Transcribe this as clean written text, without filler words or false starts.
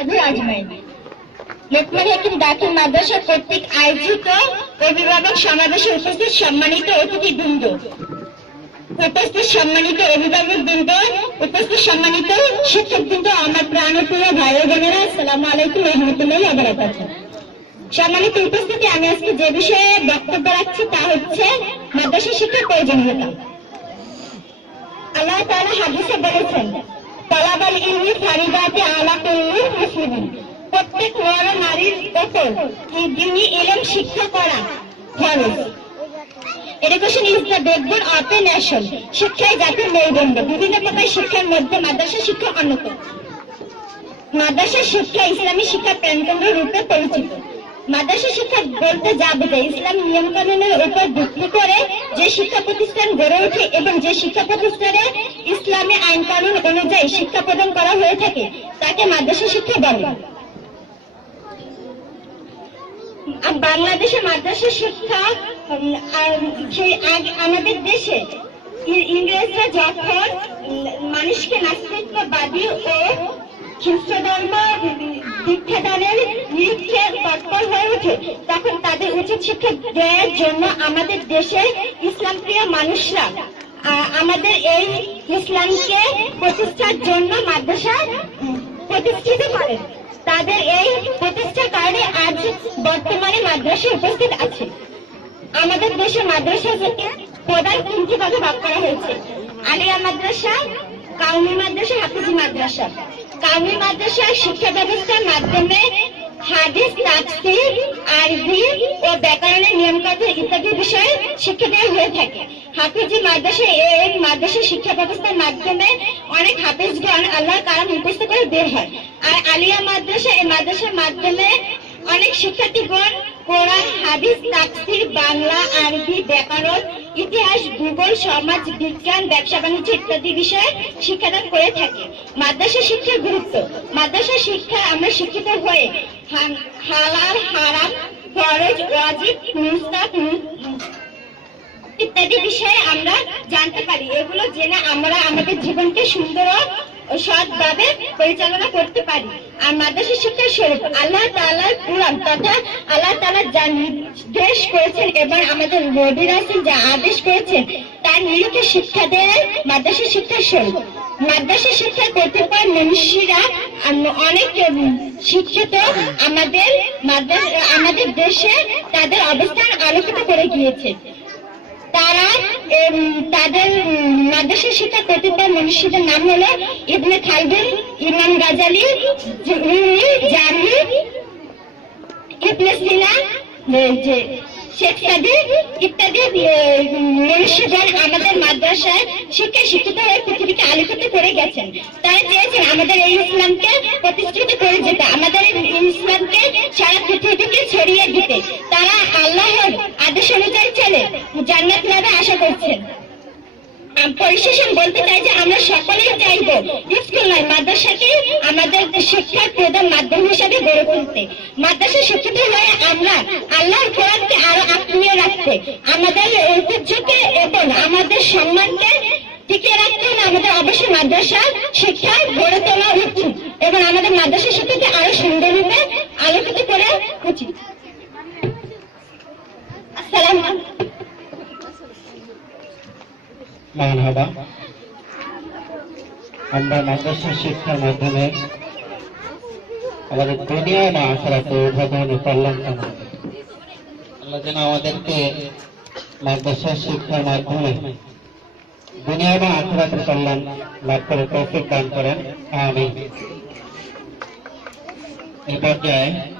আজমাইন লোকমান হাকিম দাখিল মাদ্রাসা কর্তৃক আয়োজিত অভিভাবক সমাবেশে উপস্থিত সম্মানিত অতিথিবৃন্দ, উপস্থিত সম্মানিত শিক্ষকবৃন্দ, আমার প্রাণপ্রিয় ভাই ও বোনেরা, আসসালামু আলাইকুম রহমতুল্লাহি ওয়া বারাকাতুহু। সম্মানিত উপস্থিতি, আমি আজকে যে বিষয়ে বক্তব্য রাখছি তা হচ্ছে মাদ্রাসা শিক্ষার প্রয়োজনীয়তা। আল্লাহ তাআলা হাদিসে বলেছেন, তালাবাল ইলমি ফারিদাতে আলা কুল্লি মুসলিমিন, প্রত্যেক নর নারীর উপর দ্বীনি ইলম শিক্ষা করা ফরজ। Education is the backbone of a nation, শিক্ষাই জাতির মেরুদণ্ড। বিভিন্ন প্রকার শিক্ষার মধ্যে মাদ্রাসা শিক্ষা অন্যতম। মাদ্রাসা শিক্ষা ইসলামী শিক্ষা প্রাণকেন্দ্র রূপে পরিচিত। মাদ্রাসা শিক্ষা বলতে যা বোঝায়, ইসলাম নিয়ম কানুনের উপর ভিত্তি করে যে শিক্ষা প্রতিষ্ঠান গড়ে ওঠে এবং যে শিক্ষা প্রতিষ্ঠানে ইসলামী আইন কানুন অনুযায়ী শিক্ষা প্রদান করা হয়ে থাকে তাকে মাদ্রাসা শিক্ষা বলে। বাংলাদেশে মাদ্রাসা শিক্ষা আমাদের দেশে ইংরেজরা যখন মানুষকে নাস্তিকবাদী ও খ্রিস্ট ধর্ম দীক্ষাদানের নিরীক্ষে তৎপর হয়ে ওঠে, তখন তাদের উচিত শিক্ষা দেওয়ার জন্য আমাদের দেশের ইসলাম প্রিয় মানুষরা আমাদের এই ইসলামকে প্রতিষ্ঠার জন্য মাদ্রাসা প্রতিষ্ঠিত করেন। তাদের এই প্রতিষ্ঠার কারণে আজ বর্তমানে মাদ্রাসা উপস্থিত আছে। আমাদের দেশে মাদ্রাসা থেকে প্রধান তিনটি ভাগে ভাগ করা হয়েছে: আলিয়া মাদ্রাসা, কাউমি মাদ্রাসা, হাফিজি মাদ্রাসা। কাউমি মাদ্রাসার শিক্ষা ব্যবস্থার মাধ্যমে হাদিস, তাফসীর, আরবি ও ব্যাকরণের নিয়মকানুন ইত্যাদি বিষয়ে শিক্ষা দেওয়া হয়ে থাকে। হাফিজি মাদ্রাসা এই মাদ্রাসা শিক্ষা ব্যবস্থার মাধ্যমে অনেক হাফিজগণ আল্লাহর কালাম মুখস্থ করে বের হয়। আর আলিয়া মাদ্রাসা, এই মাদ্রাসার মাধ্যমে অনেক শিক্ষার্থীগণ কোরআন, হাদিস, তাফসীর, বাংলা, আরবি, ব্যাকরণ, ইতিহাস, ভূগোল, সমাজ বিজ্ঞান, ব্যবসা বাণিজ্য ইত্যাদি বিষয়ে শিক্ষাদান করে থাকে। মাদ্রাসা শিক্ষার গুরুত্ব: মাদ্রাসা শিক্ষায় আমরা শিক্ষিত হয়ে হালাল, হারাম, ফরজ, ওয়াজিব, মুস্তাহাব ইত্যাদি বিষয়ে আমরা জানতে পারি। এগুলো জেনে আমরা আমাদের জীবনকে সুন্দর ও সৎভাবে পরিচালনা করতে পারি। আর মাদ্রাসা শিক্ষার স্বরূপ আল্লাহ তাআলার কুরআন তথা আল্লাহ তাআলা যা নির্দেশ করেছেন এবং আমাদের নবী রাসূল যা আদেশ করেছেন তার নিরিখে শিক্ষা দেয় মাদ্রাসা শিক্ষার স্বরূপ। মাদ্রাসা শিক্ষা কতিপয় মনীষীরা অনেক শিক্ষিত আমাদের দেশে তাদের অবস্থান আলোকিত করে গিয়েছে। তারা তাদের মাদ্রাসা শিক্ষা কতিপয় মনীষীদের নাম হলো ইবনে খালদুন, ইমাম গাজালি, রুমি, জামি, ইবনে সিনা, শেখ সাদি ইত্যাদি মনীষীগণ আমাদের মাদ্রাসায় শিক্ষায় শিক্ষিত হয়ে পৃথিবীকে আলোকিত করে গেছেন। তারা চেয়েছেন আমাদের এই ইসলামকে প্রতিষ্ঠিত করে যেতে, আমাদের এই ইসলামকে সারা পৃথিবীকে ছড়িয়ে দিতে। তারা আল্লাহর আদেশ অনুযায়ী চলে জান্নাত লাভে আশা করছেন। পরিশেষে বলতে চাই যে আমরা সকলেই চাইব স্কুল নয়, মাদ্রাসাকে আমাদের শিক্ষার প্রধান মাধ্যম হিসাবে গড়ে তুলতে। মাদ্রাসা শিক্ষিত হয়ে আমরা আল্লাহর কোরআনকে আরো আঁকড়িয়ে রাখতে, আমাদের ঐতিহ্যকে এবং আমাদের সম্মানকে টিকিয়ে রাখতে হলে আমাদের অবশ্যই মাদ্রাসা শিক্ষা গড়ে তোলা উচিত এবং আমাদের মাদ্রাসা শিক্ষাকে আরো সুন্দর রূপে আলোকিত করা উচিত। আসসালামু আলাইকুম। মারহাবা। আমরা মাদ্রাসা শিক্ষার মাধ্যমে আমাদের দুনিয়া বা আখিরাতে উভয় কল্যাণ কামনা করি। আল্লাহ যেন আমাদেরকে মাদ্রাসা শিক্ষার মাধ্যমে দুনিয়া বা আখিরাতের কল্যাণ লাভ করে তৌফিক দান করেন, আমিন। এই পর্যায়ে